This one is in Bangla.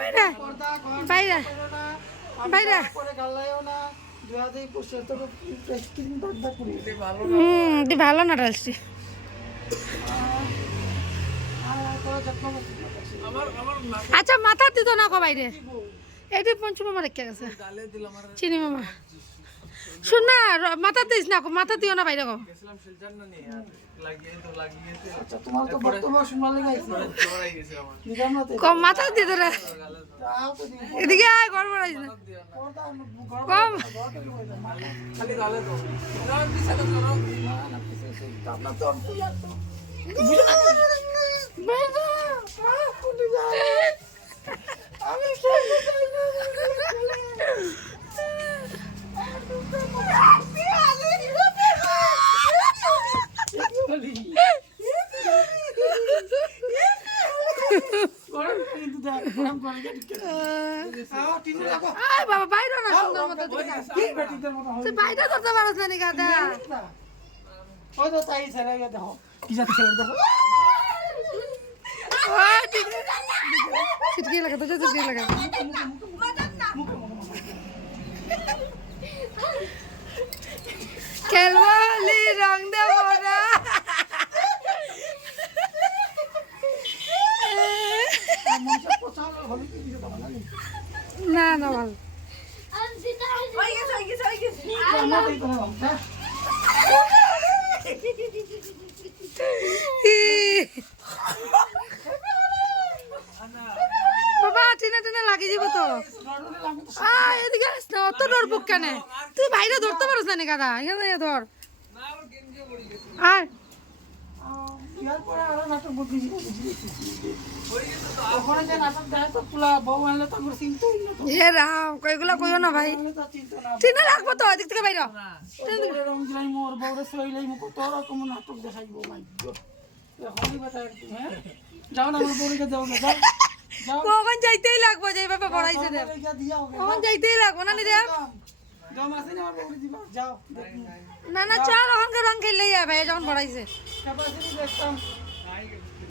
বাইরে বাইরে বাইরে ভালো না ডালছি আচ্ছা মাথা দিত না কো বাইরে এইটি পঞ্চম মামা রেখে গেছে চিনি মামা শুন না মাথা দিস না মাথা দিও না বাইরে কম মাথা দিয়ে তোরা এদিকে আয় গড়বড় আইস না কম বাবা বাইরে না সুন্দর মতো তুই বাইরে ধরতে পারছ না গাদা ওই তো তাই ছেলে দেখো কি জাতি ছেলে দেখো চিটকি লাগা তো চিটকি লাগা খেলবলি রং দে মোরা না না ভালো বাবা টিনা টিনা লাগিয়ে দিব তো এদিকে আস না অত ডর বুক কেন তুই বাইরে ধরতে পারছ না গাদা এখানে ধর আর এ রাম কইগুলা কইও না ভাই টিনা রাখবো তো এদিক থেকে বাইরে কখন যাইতেই লাগবো যে বাবা পড়াইছে কখন যাইতেই লাগবো না নি না না চল ওখানকার রং খেললেই যাবে যখন পড়াইছে